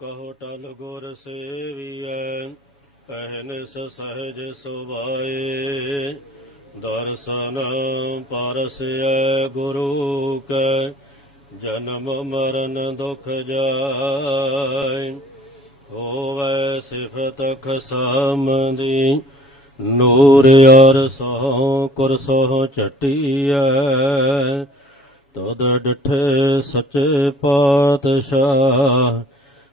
ਕਹੋ ਟਲ ਗੁਰ ਸੇਵੀਐ ਪਹਿਨਿਸ ਸਹਜ ਸੁਭਾਏ ਦਰਸਨ ਪਰਸਿਐ ਗੁਰੂ ਕੈ ਜਨਮ ਮਰਨ ਦੁਖ ਜਾਏ ਹੋਵੇ ਸਿਫਤ ਖਸਮ ਦੀ ਨੂਰ ਅਰ ਸੋ ਕੁਰ ਸੋ ਚਟੀਐ ਤਦ ਡਠੇ ਸੱਚੇ ਪਾਤਸ਼ਾਹ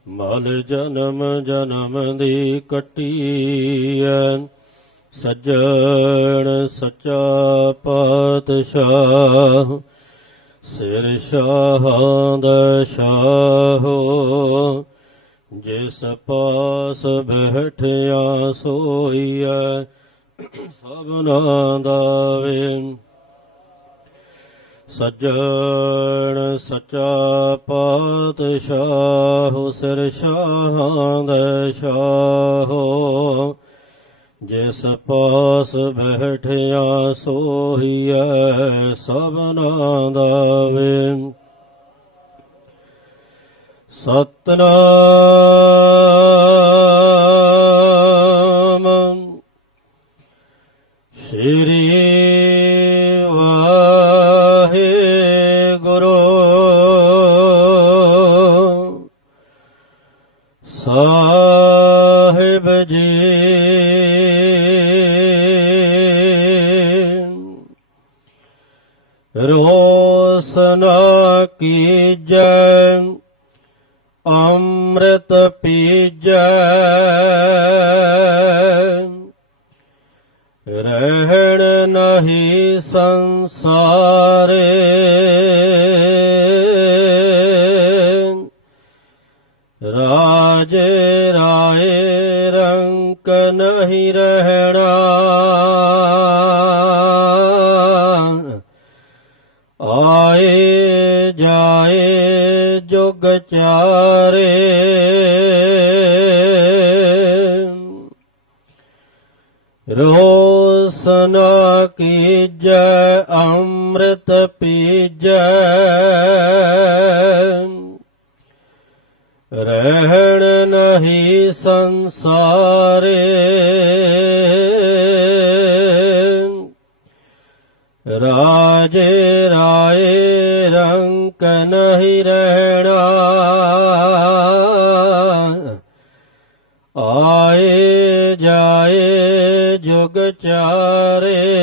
ਮਲ ਜਨਮ ਜਨਮ ਦੀ ਕਟੀ ਐ ਸੱਜਣ ਸੱਚਾ ਪਾਤਸ਼ਾਹ ਸਿਰ ਸ਼ਾਹਾਂ ਦਾ ਸਾਹ ਜਿਸ ਪਾਸ ਬਹਿਠਿਆ ਸੋਈਐ ਸਭਨਾ ਦਾ ਵੇ ਸੱਜਣ ਸਚਾ ਪਾਤਸ਼ਾਹ ਸਿਰ ਸ਼ਾਹਾਂ ਦੇ ਸ਼ਾਹੋ ਜਿਸ ਪਾਸ ਬੈਠਿਆ ਸੋਹੀਐ ਸਭਨਾ ਦਾ ਵੇ ਸਤਨਾਮ ਸ਼੍ਰੀ ਰੋਸਨ ਕੀਜੈ ਅੰਮ੍ਰਿਤ ਪੀਜੈ ਰਹਿਣ ਨਹੀਂ ਸੰਸਾਰੇ ਰਾਜੇ ਰਹੋ ਸਨਾ ਜੈ ਅੰਮ੍ਰਿਤ ਪੀਜੈ ਰਹਿਣ ਨਹੀਂ ਸੰਸਾਰੇ ਰਾਜੇ ਰਾਏ ਰੰਕ ਨਹੀਂ ਰਹਿ ਜੋਗ ਚਾਰੇ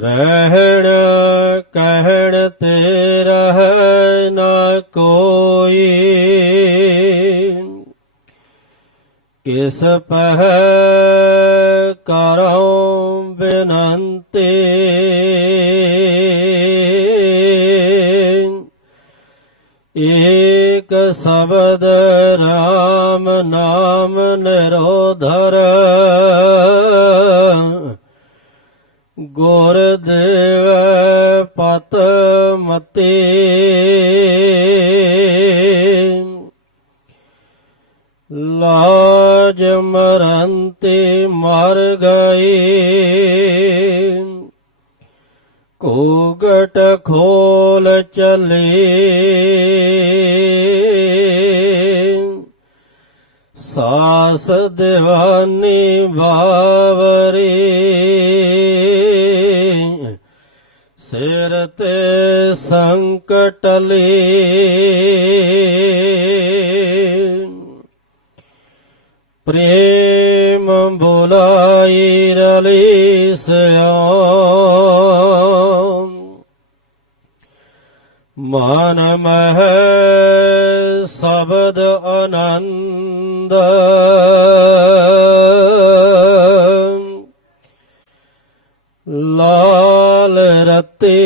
ਰਹਿਣ ਕਹਿਣ ਤੇ ਰਹਿ ਨਾ ਕੋਈ ਕਿਸ ਪਹਿ ਕਰਉ ਬਿਨੰਤੇ ਇਹ ਇਕ ਸ਼ਬਦ RAM ਨਾਮ ਨਿਰੋਧਰ ਗੁਰ ਦੇਵ ਪਤ ਮਤੇ ਲਾਜ ਮਰੰਤੇ ਮਰ ਗਏ ਕਟ ਖੋਲ ਚਲੇ ਸਾਸ ਦਿਵਾਨੀ ਬਾਵਰੇ ਸਿਰ ਤੇ ਸੰਕਟ ਲੇ ਪ੍ਰੇਮ ਬੁਲਾਈ ਰਲੀ ਸਿਆ ਮਨ ਮਹ ਸਬਦ ਅਨੰਦ ਲਾਲ ਰਤੇ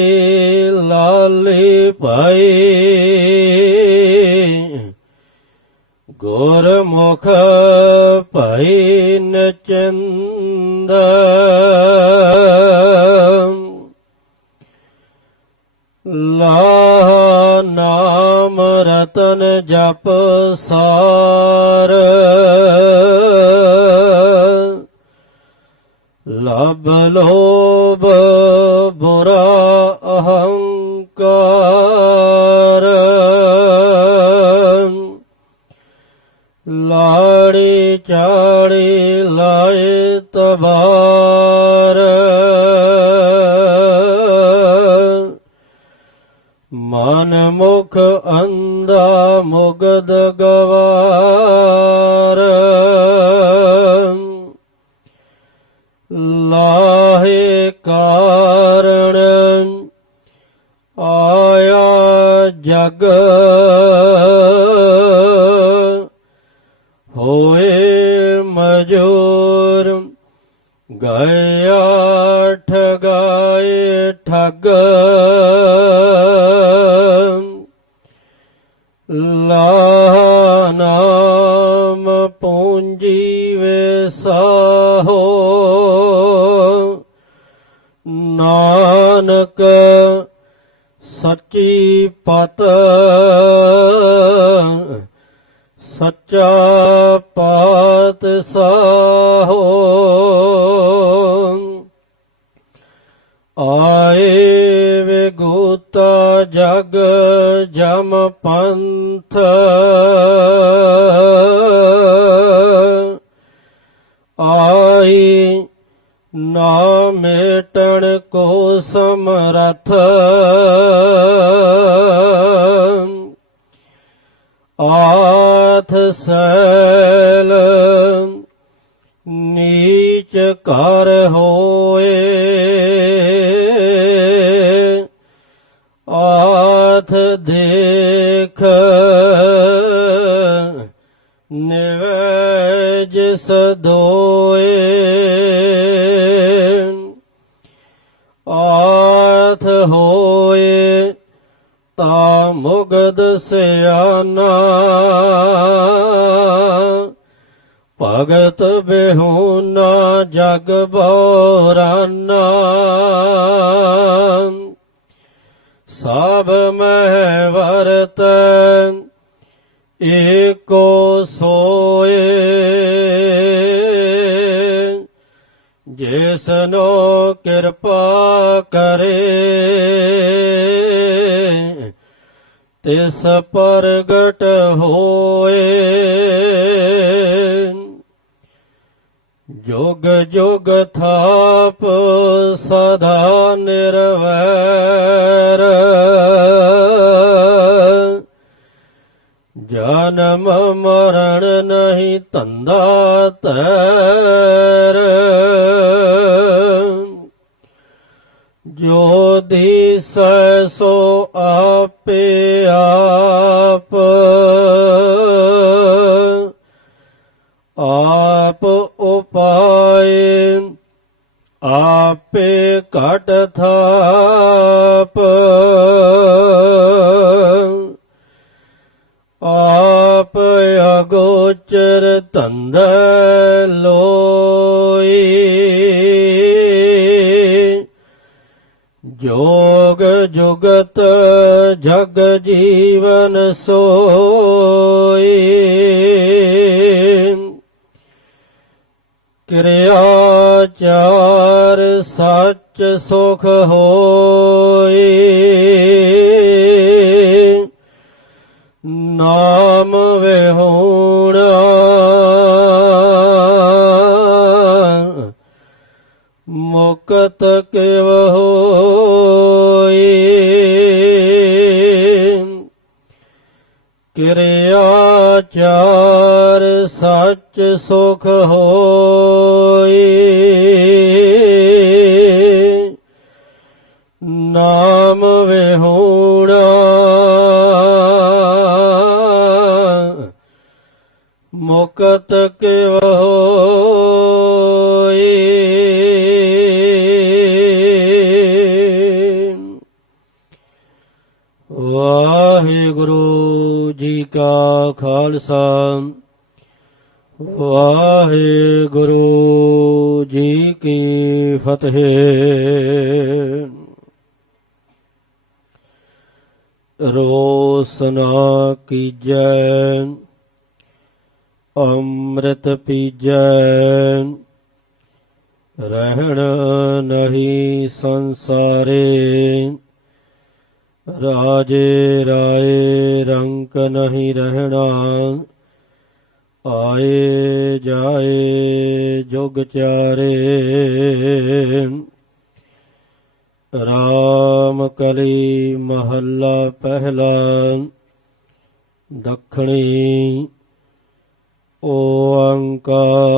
ਲਾਲੇ ਭਾਈ ਗੁਰਮੁਖ ਭਾਈ ਨਚੰਦ ਲਾ ਰਤਨ ਜਪ ਸਾਰ ਲਬ ਲੋਭ ਬੁਰਾ ਅਹੰਕਾਰ ਲਾੜੀ ਚਾੜੀ ਲਾਏ ਤਬਾਰ ਮਨ ਮੁਖ ਅੰਧਾ ਮੁਗਦ ਗਵਾਰ ਲਾਹੇ ਕਾਰਣ ਆਇਆ ਜਗ ਹੋਏ ਮਜੂਰ ਗਇਆ ਠਗਾਏ ਠਗ ਨਾਮ ਪੂੰਜੀ ਵਿਸਾਹੋ ਨਾਨਕ ਸੱਚੀ ਪਤ ਸੱਚਾ ਪਾਤ ਸਾਹੋ ਆਏ ਗੂਤ ਜਗ ਜਮ ਪੰਥ ਆਈ ਨਾ ਮੇਟਣ ਕੋ ਸਮਰਥ ਆਥ ਸੈਲ ਨੀਚ ਕਰ ਹੋਏ ਦੇਖ ਨਿਵੇਜ ਸਦੋਏ ਆਥ ਹੋਏ ਤਾ ਮੁਗਦ ਸਿਆਨਾ ਭਗਤ ਬਿਹੂਨਾ ਜਗ ਬੋਰਾਨਾ ਸਭ ਮਹਿ ਵਰਤ ਏਕੋ ਸੋਏ ਜਿਸਨੋ ਕਿਰਪਾ ਕਰੇ ਤਿਸ ਪ੍ਰਗਟ ਹੋਏ ਜੋਗ ਜੋਗ ਥਾਪ ਸਦਾ ਨਿਰਵੈਰ ਜਨਮ ਮਰਨ ਨਹੀਂ ਤੰਦਾ ਤੈਰ ਜੋ ਦੀਸ ਸੋ ਆਪੇ ਆਪ ਆ ਆਪ ਉਪਾਏ ਆਪੇ ਘਟ ਥਾਪ ਆਪ ਅਗੋਚਰ ਧੰਦ ਲੋਈ ਜੋਗ ਜੁਗਤ ਜਗ ਜੀਵਨ ਸੋਈ ਕਿਰਿਆ ਚਾਰ ਸੱਚ ਸੁਖ ਹੋਏ ਨਾਮ ਵਿਹੂਣਾ ਮੁਕਤ ਕਿਵ ਹੋ ਸੱਚ ਸੁਖ ਹੋਏ ਨਾਮ ਵਿਹੂਣਾ ਮੁਕਤ ਕਿਵ ਹੋਏ ਵਾਹਿਗੁਰੂ ਜੀ ਕਾ ਖਾਲਸਾ ਵਾਹਿਗੁਰੂ ਜੀ ਕੀ ਫਤਿਹ ਰੋਸਨਾ ਕੀਜੈ ਅੰਮ੍ਰਿਤ ਪੀਜੈ ਰਹਿਣ ਨਹੀਂ ਸੰਸਾਰੇ ਰਾਜੇ ਰਾਏ ਰੰਕ ਨਹੀਂ ਰਹਿਣਾ ਆਏ ਜਾਏ ਜੁਗ ਚਾਰੇ ਰਾਮ ਕਲੀ ਮਹੱਲਾ ਪਹਿਲਾ ਦੱਖਣੀ ਓੰਕਾਰ